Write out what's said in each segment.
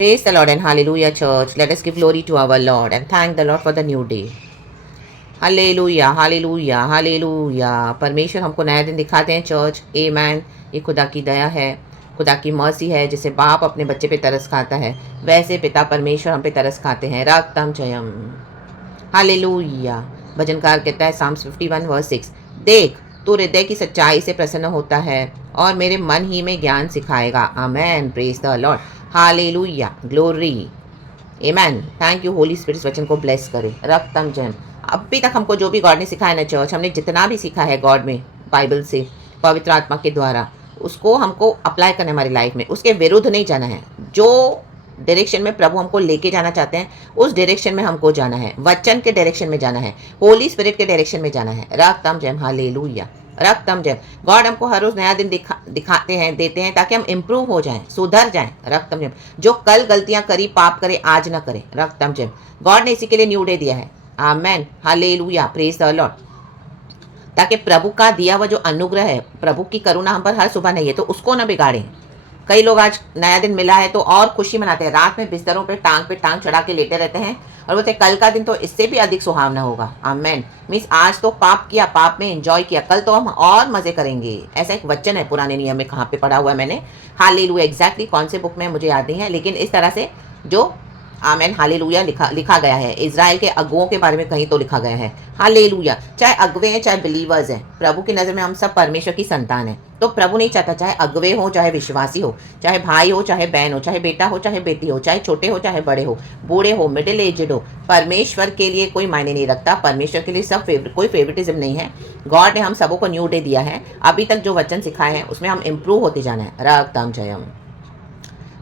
Praise the Lord and hallelujah, church. Let us give glory to our Lord and thank the Lord for the new day. Hallelujah hallelujah hallelujah. परमेश्वर हमको नया दिन दिखाते हैं church. आमेन। ये खुदा की दया है, खुदा की मर्सी है। जैसे बाप अपने बच्चे पे तरस खाता है, वैसे पिता परमेश्वर हम पे तरस खाते हैं। रक्तम जयम। हालेलुया। भजनकार कहता है साम्स 51 वर्स 6, देख तू हृदय की सच्चाई से प्रसन्न होता है और मेरे मन ही में ज्ञान सिखाएगा। Amen. Praise the Lord. Hallelujah. Glory. Amen. Thank you Holi Spirit. इस वचन को ब्लेस करे। रक्तम जयम। अभी तक हमको जो भी गॉड ने सिखाया ना चर्च, हमने जितना भी सीखा है गॉड में, बाइबल से, पवित्र आत्मा के द्वारा, उसको हमको अप्लाई करना है हमारी लाइफ में। उसके विरुद्ध नहीं जाना है। जो डायरेक्शन में प्रभु हमको लेके जाना चाहते हैं, उस डायरेक्शन में हमको जाना है। वचन के डायरेक्शन में जाना है, होली स्पिरिट के डायरेक्शन में जाना है। रक्तम जयम। हालेलुया। रक्तम जयम। गॉड हमको हर रोज नया दिन दिखाते हैं, देते हैं, ताकि हम इम्प्रूव हो जाएं, सुधर जाएं। रक्तम जयम। जो कल गलतियां करी, पाप करे, आज ना करें। रक्तम जयम। गॉड ने इसी के लिए न्यू डे दिया है। आमेन। हालेलुया। Praise the Lord. ताकि प्रभु का दिया हुआ जो अनुग्रह है, प्रभु की करुणा हम पर हर सुबह नहीं है, तो उसको ना बिगाड़ें। कई लोग आज नया दिन मिला है तो और खुशी मनाते हैं, रात में बिस्तरों पे टांग चढ़ा के लेटे रहते हैं और बोलते कल का दिन तो इससे भी अधिक सुहावना होगा। आमेन। मीन्स आज तो पाप किया, पाप में एंजॉय किया, कल तो हम और मजे करेंगे। ऐसा एक वचन है पुराने नियम में, कहाँ पे पढ़ा हुआ है मैंने, हालेलुया। एग्जैक्टली कौन से बुक में मुझे याद नहीं है, लेकिन इस तरह से जो आमेन हालेलुया लिखा गया है। इज़राइल के अगुओं के बारे में कहीं तो लिखा गया है। हालेलुया। चाहे अगुवे हैं चाहे बिलीवर्स हैं, प्रभु की नज़र में हम सब परमेश्वर की संतान हैं। तो प्रभु नहीं चाहता चाहे अगुवे हो, चाहे विश्वासी हो, चाहे भाई हो, चाहे बहन हो, चाहे बेटा हो, चाहे बेटी हो, चाहे छोटे हो, चाहे बड़े हो, बूढ़े हो, मिडिल एजड हो, परमेश्वर के लिए कोई मायने नहीं रखता। परमेश्वर के लिए सब कोई फेवरेटिज्म नहीं है। गॉड ने हम सबों को न्यू डे दिया है। अभी तक जो वचन सिखाए हैं उसमें हम इम्प्रूव होते जाना है। रक्तम जयम।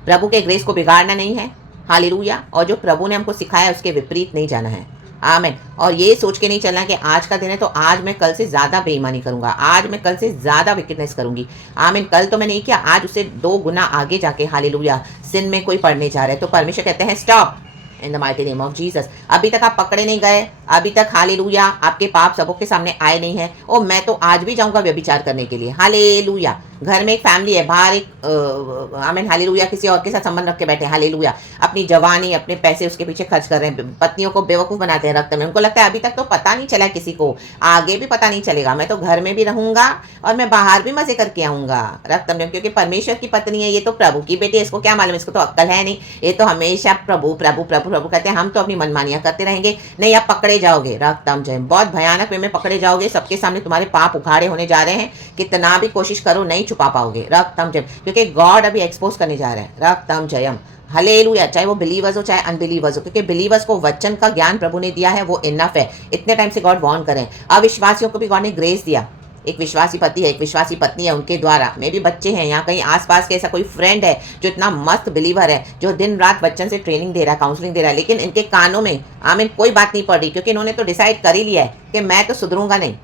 प्रभु के ग्रेस को बिगाड़ना नहीं है। हालेलुया। और जो प्रभु ने हमको सिखाया उसके विपरीत नहीं जाना है। आमेन। और ये सोच के नहीं चलना कि आज का दिन है तो आज मैं कल से ज़्यादा बेईमानी करूंगा, आज मैं कल से ज़्यादा विकेटनेस करूंगी। आमीन। कल तो मैं नहीं किया, आज उससे 2 गुना आगे जाके हालेलुया सिन में कोई पढ़ने जा रहा है तो परमेश्वर कहते हैं stop in the mighty name of Jesus. अभी तक आप पकड़े नहीं गए, अभी तक हालेलुया आपके पाप सबों के सामने आए नहीं है। ओ मैं तो आज भी जाऊंगा व्यभिचार करने के लिए। हालेलुया। घर में एक फैमिली है, बाहर एक आमीन हालेलुया किसी और के साथ संबंध रख के बैठे, हालेलुया, अपनी जवानी अपने पैसे उसके पीछे खर्च कर रहे हैं, पत्नियों को बेवकूफ़ बनाते हैं रक्त में। उनको लगता है अभी तक तो पता नहीं चला किसी को, आगे भी पता नहीं चलेगा, मैं तो घर में भी रहूंगा और मैं बाहर भी मजे करके आऊंगा। रक्त में, क्योंकि परमेश्वर की पत्नी है, ये तो प्रभु की बेटी है, इसको क्या मालूम, इसको तो अक्ल है नहीं, ये तो हमेशा प्रभु प्रभु प्रभु प्रभु कहते हैं। हम तो अपनी मनमानियां करते रहेंगे। नहीं, आप पकड़े जाओगे। रक्तम जय। बहुत भयानक वे में पकड़े जाओगे। सबके सामने तुम्हारे पाप उखाड़े होने जा रहे हैं। कितना भी कोशिश करो नहीं छुपा पाओगे। रक्तम जयम। क्योंकि गॉड अभी एक्सपोज करने जा रहा है। रक्तम जयम। हालेलुया। चाहे वो बिलीवर्स हो चाहे अनबिलीवर्स हो, क्योंकि बिलीवर्स को वचन का ज्ञान प्रभु ने दिया है, वो इनफ है। इतने टाइम से गॉड वार्न करें। अविश्वासियों को भी गॉड ने ग्रेस दिया। एक विश्वासी पति है, एक विश्वासी पत्नी है, उनके द्वारा में भी बच्चे हैं। यहाँ कहीं आसपास के ऐसा कोई फ्रेंड है जो इतना मस्त बिलीवर है, जो दिन रात बच्चन से ट्रेनिंग दे रहा है, काउंसलिंग दे रहा है, लेकिन इनके कानों में आमीन कोई बात नहीं पड़ रही, क्योंकि इन्होंने तो डिसाइड कर ही लिया है कि मैं तो सुधरूंगा नहीं,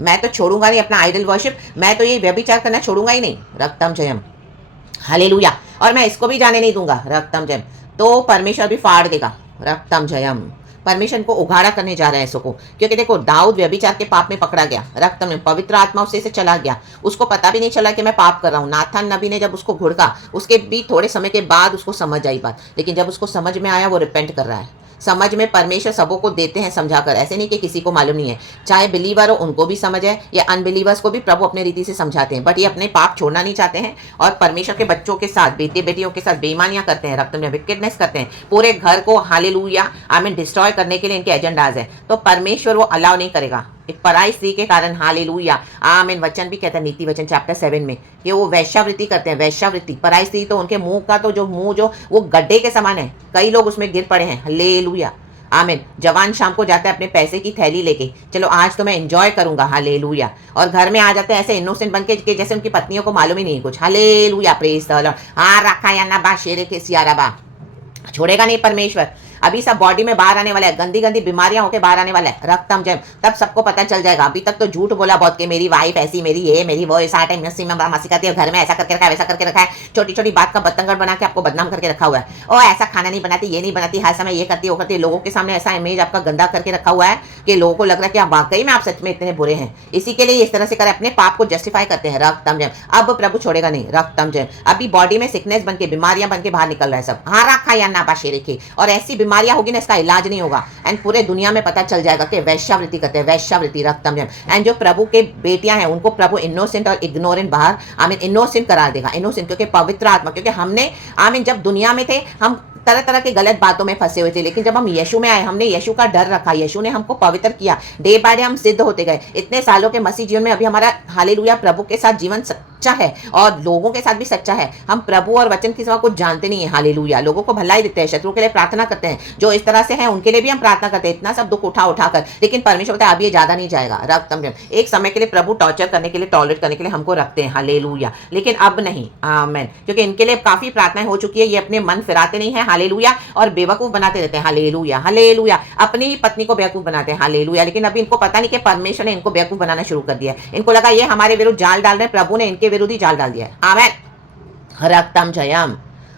मैं तो छोड़ूंगा नहीं अपना आइडल वर्शिप, मैं तो ये व्यभिचार करना छोड़ूंगा ही नहीं। रक्तम जयम। हालेलुया। और मैं इसको भी जाने नहीं दूंगा। रक्तम जयम। तो परमेश्वर भी फाड़ देगा। रक्तम जयम। परमेश्वर को उघाड़ा करने जा रहे हैं इसको, क्योंकि देखो दाऊद व्यभिचार के पाप में पकड़ा गया। रक्त में पवित्र आत्मा उससे से चला गया, उसको पता भी नहीं चला कि मैं पाप कर रहा हूँ। नाथान नबी ने जब उसको घुड़का, उसके भी थोड़े समय के बाद उसको समझ आई बात, लेकिन जब उसको समझ में आया वो रिपेंट कर रहा है। समझ में परमेश्वर सबों को देते हैं समझाकर, ऐसे नहीं कि किसी को मालूम नहीं है। चाहे बिलीवर हो उनको भी समझ है, या अनबिलीवर्स को भी प्रभु अपने रीति से समझाते हैं, बट ये अपने पाप छोड़ना नहीं चाहते हैं और परमेश्वर के बच्चों के साथ, बेटे बेटियों के साथ बेईमानियां करते हैं, रक्त में विकेटनेस करते हैं, पूरे घर को हालेलुया आमीन डिस्ट्रॉय करने के लिए इनके एजेंडाज हैं। तो परमेश्वर वो अलाउ नहीं करेगा। एक पराई स्त्री के कारण हालेलुया आमीन वचन भी कहता है, नीति वचन चैप्टर 7 में, कि वो वैश्यावृत्ति करते हैं। वैश्यावृत्ति, पराई स्त्री, तो उनके मुंह का तो जो मुंह जो वो गड्ढे के समान है, कई लोग उसमें गिर पड़े हैं। हालेलुया आमीन। जवान शाम को जाता है अपने पैसे की थैली लेके, चलो आज तो मैं एंजॉय करूंगा, हालेलुया, और घर में आ जाते हैं ऐसे इनोसेंट बन के जैसे उनकी पत्नियों को मालूम ही नहीं कुछ। हालेलुया। Praise the Lord. हाँ रखा या ना बा शेरे के सियारा बा, छोड़ेगा नहीं परमेश्वर। अभी सब बॉडी में बाहर आने वाला है, गंदी गंदी बीमारियां होकर बाहर आने वाला है। रक्तम जय, तब सबको पता चल जाएगा। अभी तक तो झूठ बोला बहुत कि मेरी वाइफ ऐसी, मेरी ये, मेरी वो, ऐसा टाइम मस्सी करती है, घर में ऐसा करके रखा है, वैसा करके रखा है, छोटी छोटी बात का बतंगड़ बना के आपको बदनाम करके रखा हुआ है। ओ ऐसा खाना नहीं बनाती, ये नहीं बनाती, हर समय ये करती, वो करती, लोगों के सामने ऐसा इमेज आपका गंदा करके रखा हुआ है कि लोगों को लग रहा है कि आप वाकई में आप सच में इतने बुरे हैं। इसी के लिए इस तरह से कर अपने पाप को जस्टिफाई करते हैं। रक्तम जय, अब प्रभु छोड़ेगा नहीं। रक्तम जय, अभी बॉडी में सिकनेस बन के, बीमारियां बन के बाहर निकल रहा है सब। हाँ रखा या ना पाशे रेखे, और ऐसी बीमारियां होगी ना, इसका इलाज नहीं होगा। एंड पूरे दुनिया में पता चल जाएगा कि वैश्यावृत्ति करते हैं, वैश्यावृत्ति। रक्तम जय, एंड जो प्रभु के बेटियां हैं उनको प्रभु इनोसेंट और इग्नोरेंट बाहर इनोसेंट करार देगा। इनोसेंट क्योंकि पवित्र आत्मा, क्योंकि हमने जब दुनिया में थे हम तरह तरह के गलत बातों में फंसे हुए थे, लेकिन जब हम यीशु में आए, हमने यीशु का डर रखा, यीशु ने हमको पवित्र किया, डे बाय डे हम सिद्ध होते गए। इतने सालों के मसीह जीवन में अभी हमारा हालेलुया प्रभु के साथ जीवन सच्चा है और लोगों के साथ भी सच्चा है। हम प्रभु और वचन के सिवा कुछ जानते नहीं है। हालेलुया, लोगों को भलाई देते हैं, शत्रु के लिए प्रार्थना करते हैं, जो इस तरह से हैं उनके लिए भी हम प्रार्थना करते हैं, इतना सब दुख उठा कर, लेकिन परमेश्वर बताया अब ये ज्यादा नहीं जाएगा। रक्तम जय, एक समय के लिए प्रभु टॉर्चर करने के लिए, टॉलरेट करने के लिए हमको रखते हैं। हालेलुया, लेकिन अब नहीं। आमेन, क्योंकि इनके लिए काफी प्रार्थनाएं हो चुकी है, ये अपने मन फिराते नहीं है। हालेलुया, और बेवकूफ बनाते रहते हैं। हालेलुया, हालेलुया, अपनी ही पत्नी को बेवकूफ बनाते हैं। हालेलुया, लेकिन अभी इनको पता नहीं कि परमेश्वर ने इनको बेवकूफ बनाना शुरू कर दिया है। इनको लगा ये हमारे विरुद्ध जाल डाल रहे हैं, प्रभु ने इनके विरुद्ध ही जाल डाल दिया है। आमेन। रक्तम जयम,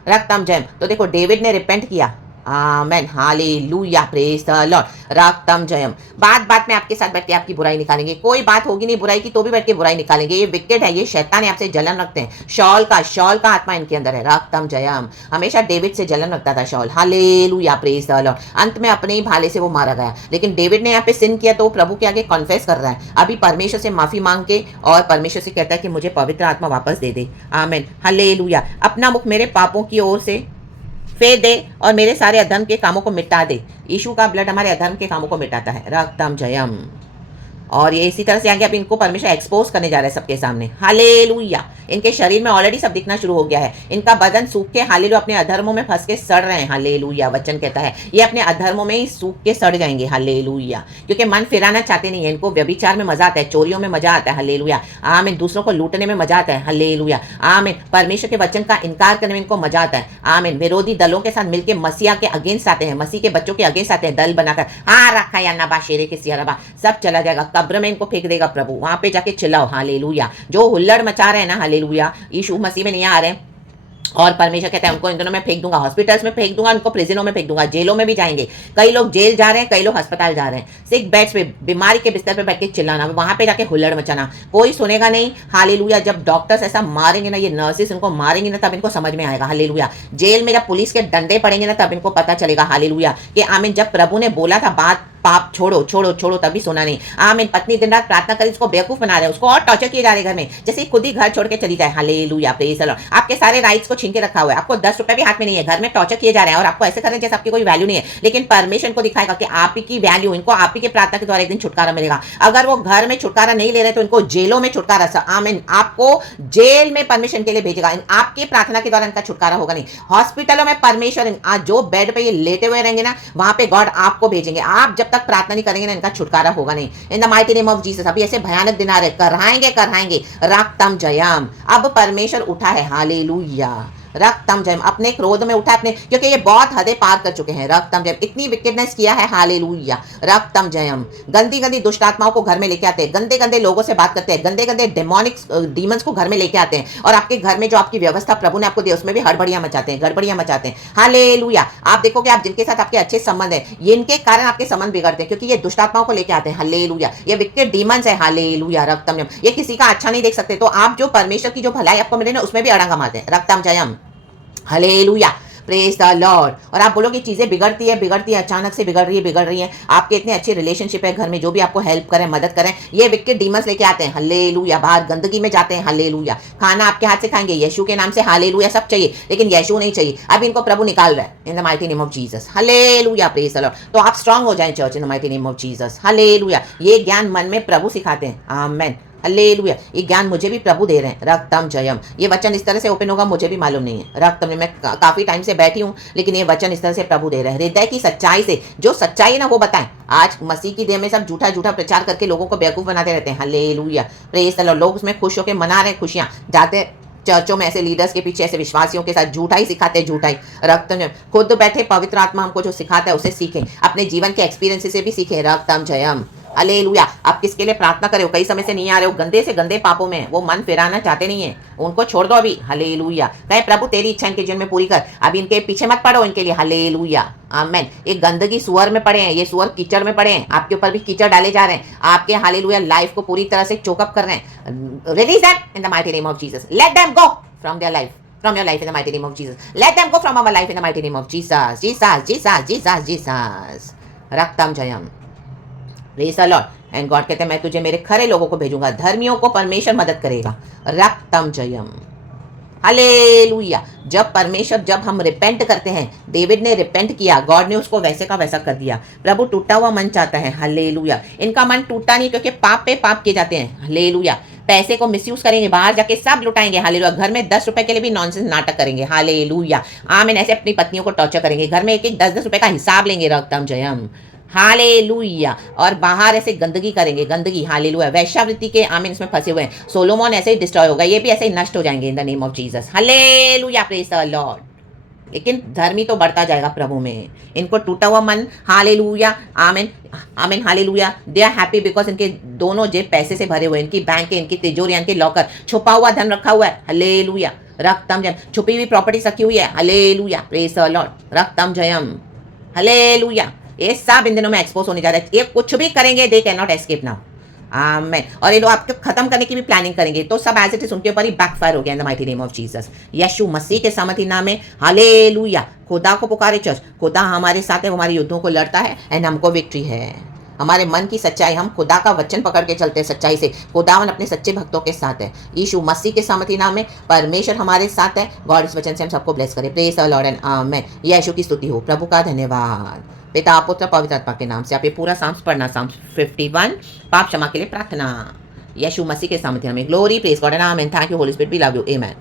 रक्तम जयम। तो देखो डेविड ने रिपेंट किया। आमेन, हालेलुया, प्रेज द लॉर्ड। रक्तम जयम। बात बात में आपके साथ बैठ के आपकी बुराई निकालेंगे। कोई बात होगी नहीं बुराई की तो भी बैठ के बुराई निकालेंगे। ये विकेट है, ये शैतान है, आपसे जलन रखते हैं। शॉल का आत्मा इनके अंदर है। रक्तम जयम, हमेशा डेविड से जलन रखता था shawl. Hallelujah, praise the Lord. अंत में अपने ही भाले से वो मारा गया, लेकिन डेविड ने यहाँ पे सिन किया तो प्रभु के आगे कॉन्फेस कर रहा है। अभी परमेश्वर से माफी मांग के और परमेश्वर से कहता है कि मुझे पवित्र आत्मा वापस दे दे। आमेन, हालेलुया। अपना मुख मेरे पापों की ओर से फेर दे और मेरे सारे अधर्म के कामों को मिटा दे। यीशु का ब्लड हमारे अधर्म के कामों को मिटाता है। रक्तम जयम। और ये इसी तरह से आगे अब इनको परमेश्वर एक्सपोज करने जा रहा है सबके सामने। हालेलुया, इनके शरीर में ऑलरेडी सब दिखना शुरू हो गया है। इनका बदन सूख के हालेलुया अपने अधर्मों में फंस के सड़ रहे हैं। हालेलुया, वचन कहता है ये अपने अधर्मों में ही सूख के सड़ जाएंगे। हालेलुया, क्योंकि मन फिराना चाहते नहीं है। इनको व्यभिचार में मजा आता है, चोरियों में मजा आता है। हालेलुया, आमीन। दूसरों को लूटने में मजा आता है। हालेलुया, आमीन। परमेश्वर के वचन का इनकार करने में इनको मजा आता है। आमीन। विरोधी दलों के साथ मिलकर मसीहा के अगेंस्ट आते हैं, मसीह के बच्चों के अगेंस्ट आते हैं, दल बनाकर। हाँ रखा या नबा शेरे के सियारबा, सब चला जाएगा। कब्र में इनको फेंक देगा प्रभु, वहां पे जाके चिल्लाओ। हालेलुया, जो हुल्लड़ मचा रहे हैं ना, हालेलुया, यीशु मसीह में नहीं आ रहे हैं और परमेश्वर कहता है उनको इन दोनों में फेंक दूंगा, हॉस्पिटल्स में फेंक दूंगा, उनको प्रिजनों में फेंक दूंगा, जेलों में भी जाएंगे। कई लोग जेल जा रहे हैं, कई लोग अस्पताल जा रहे हैं, सिक बेड्स पे, बीमारी के बिस्तर पे बैठ के चिल्लाना, वहां पे जाके हुल्लड़ मचाना, कोई सुनेगा नहीं। हालेलुया, जब डॉक्टर्स ऐसा मारेंगे ना, ये नर्सेस उनको मारेंगे ना, तब इनको समझ में आएगा। हालेलुया, जेल में जब पुलिस के डंडे पड़ेंगे ना, तब इनको पता चलेगा। हालेलुया, कि आमीन। जब प्रभु ने बोला था बात पाप छोड़ो छोड़ो छोड़ो, तभी सुना नहीं। आमीन। पत्नी दिन रात प्रार्थना कर इसको बेवकूफ बना रहे हैं, उसको और टॉर्चर किए जा रहे घर में, जैसे खुद ही घर छोड़ के चली जाए। Hallelujah, praise the Lord. आपके सारे राइट्स को छीन के रखा हुआ है, आपको 10 रुपए भी हाथ में नहीं है, घर में टॉर्चर किए जा रहे हैं और आपको ऐसे कर रहे हैं जैसे आपकी कोई वैल्यू नहीं है। लेकिन परमेश्वर को दिखाएगा कि आप ही की वैल्यू, इनको आप ही के प्रार्थना के द्वारा एक दिन छुटकारा मिलेगा। अगर वो घर में छुटकारा नहीं ले रहे तो इनको जेलों में छुटकारा। आमीन, आपको जेल में परमेश्वर के लिए भेजेगा, आपकी प्रार्थना के द्वारा इनका छुटकारा होगा नहीं। हॉस्पिटलों में परमेश्वर जो बेड पे ये लेटे हुए रहेंगे ना, वहां पे गॉड आपको भेजेंगे। आप जब तक प्रार्थना नहीं करेंगे इनका छुटकारा होगा नहीं। इन the mighty name of Jesus, अभी ऐसे भयानक दिन आ रहे, कराएंगे। रक्तम जयम, अब परमेश्वर उठा है। हालेलुया, रक्तम जयम, अपने क्रोध में उठा, अपने, क्योंकि ये बहुत हदें पार कर चुके हैं। रक्तम जयम, इतनी विकेटनेस किया है। हालेलुया, रक्तम जयम। गंदी गंदी दुष्ट आत्माओं को घर में लेके आते हैं, गंदे गंदे लोगों से बात करते हैं, गंदे गंदे डेमोनिक डीमंस को घर में लेके आते हैं और आपके घर में जो आपकी व्यवस्था प्रभु ने आपको दी उसमें भी हड़बड़ियां मचाते हैं, गड़बड़ियां मचाते हैं। हालेलुया, आप देखोगे आप जिनके साथ आपके अच्छे संबंध है, इनके कारण आपके संबंध बिगड़ते हैं, क्योंकि ये दुष्ट आत्माओं को लेके आते हैं। हालेलुया, ये विकेट डीमंस है। हालेलुया, रक्तम जयम। ये किसी का अच्छा नहीं देख सकते, तो आप जो परमेश्वर की जो भलाई आपको मिले ना, उसमें भी अड़ंगा मारते हैं। रक्तम जयम, हालेलुया, प्रेज द लॉर्ड। और आप बोलोगे चीजें बिगड़ती है, अचानक से बिगड़ रही है। आपके इतने अच्छे रिलेशनशिप है घर में, जो भी आपको हेल्प करें, मदद करें, ये विकेट डीमंस लेके आते हैं। हालेलुया, बाहर गंदगी में जाते हैं। हालेलुया, खाना आपके हाथ से खाएंगे यीशु के नाम से। हालेलुया, सब चाहिए लेकिन यीशु नहीं चाहिए। अब इनको प्रभु निकाल रहा है इन the mighty name of Jesus. Hallelujah, praise the Lord. तो आप स्ट्रांग हो जाएं church, in the mighty name of Jesus. Hallelujah, ये ज्ञान मन में प्रभु सिखाते हैं। आमेन, हालेलुया, ये ज्ञान मुझे भी प्रभु दे रहे हैं। रक्तम जयम, ये वचन इस तरह से ओपन होगा मुझे भी मालूम नहीं है। रक्तम, मैं काफी टाइम से बैठी हूँ, लेकिन ये वचन इस तरह से प्रभु दे रहे हैं, हृदय की सच्चाई से। जो सच्चाई है ना वो बताएं। आज मसीह की देह में सब झूठा प्रचार करके लोगों को बेवकूफ बनाते रहते हैं। Hallelujah, praise the Lord. लोग उसमें खुश होकर मना रहे हैं, खुशियां जाते चर्चों में ऐसे लीडर्स के पीछे ऐसे विश्वासियों के साथ झूठा ही सिखाते हैं, झूठा ही रक्तम जयम। खुद बैठे पवित्र आत्मा हमको जो सिखाता है उसे सीखें, अपने जीवन के एक्सपीरियंस से भी सीखें। रक्तम जयम, हालेलुया। आप किसके लिए प्रार्थना करे हो, कई समय से नहीं आ रहे हो, गंदे से गंदे पापों में, वो मन फिराना चाहते नहीं है, उनको छोड़ दो अभी। हालेलुया। कहे प्रभु तेरी इच्छा इनके जीवन में पूरी कर, अभी इनके पीछे मत पड़ो इनके लिए। हालेलुया, आमेन। ये गंदगी सुअर में पड़े हैं, ये सुअर कीचड़ में पड़े हैं, आपके ऊपर भी कीचड़ डाले जा रहे हैं, आपके हालेलुया लाइफ को पूरी तरह से चोकअप कर रहे हैं। Release them in the mighty name of Jesus. Let them go from their life, from your life in the mighty name of Jesus. Let them go from our life in the mighty name of Jesus. Jesus, Jesus, Jesus, Jesus. रक्तम जयम। Praise the Lord. And God कहते हैं मैं तुझे मेरे खरे लोगों को भेजूंगा, धर्मियों को परमेश्वर मदद करेगा। रक्तम जयम, हालेलुया। जब हम रिपेंट करते हैं, डेविड ने रिपेंट किया, गॉड ने उसको वैसे का वैसा कर दिया। प्रभु टूटा हुआ मन चाहता है। हालेलुया। इनका मन टूटा नहीं क्योंकि पाप पे पाप किए जाते हैं। हालेलुया। पैसे को मिसयूज करेंगे, बाहर जाके सब लुटाएंगे। हालेलुया। घर में 10 रुपए के लिए भी नॉनसेंस नाटक करेंगे। हालेलुया, आमीन। ऐसे अपनी पत्नियों को टॉर्चर करेंगे, घर में 1-1 10-10 रुपए का हिसाब लेंगे। रक्तम जयम, हालेलुया। और बाहर ऐसे गंदगी करेंगे, गंदगी। हालेलुया। वैश्यावृत्ति के आमीन इसमें फंसे हुए हैं। सोलोमन ऐसे ही डिस्ट्रॉय होगा, ये भी ऐसे ही नष्ट हो जाएंगे in the name of Jesus. Hallelujah, praise the Lord. लेकिन धर्मी तो बढ़ता जाएगा प्रभु में। इनको टूटा हुआ मन, हालेलुया, आमीन, आमीन, hallelujah. They are happy because इनके दोनों जेब पैसे से भरे हुए, इनकी बैंक, इनकी तिजोरी, इनके लॉकर, छुपा हुआ धन रखा हुआ है। हालेलुया, रक्तम जयम। छुपी हुई प्रॉपर्टीज रखी हुई है। Hallelujah, praise the Lord. रक्तम जयम, हालेलुया। ये सब इन दिनों में एक्सपोज होने जा रहा है। ये कुछ भी करेंगे, they can not escape now. Amen. और ये लोग आपको खत्म करने की भी प्लानिंग करेंगे, तो सब एज इट इज उनके ऊपर ही बैकफायर हो गया in the mighty name of Jesus. यीशु मसीह के सामर्थी नाम में हालेलुया। खुदा को पुकारे चर्च, खुदा हमारे साथ है, वो हमारे युद्धों को लड़ता है एंड हमको विक्ट्री है। हमारे मन की सच्चाई, हम खुदा का वचन पकड़ के चलते हैं सच्चाई से। खुदावन अपने सच्चे भक्तों के साथ है। यीशु मसीह के सामर्थी नाम में परमेश्वर हमारे साथ है। गॉड इस वचन से हम सबको ब्लेस करे। प्रेज द लॉर्ड एंड आमेन। यीशु की स्तुति हो। प्रभु का धन्यवाद। पिता पुत्र पवित्र आत्मा के नाम से आप ये पूरा साम्स पढ़ना, साम्स 51, पाप क्षमा के लिए प्रार्थना। यीशु मसीह के सामर्थ्य में glory, praise God and amen. Thank you Holi spirit, we love you, amen.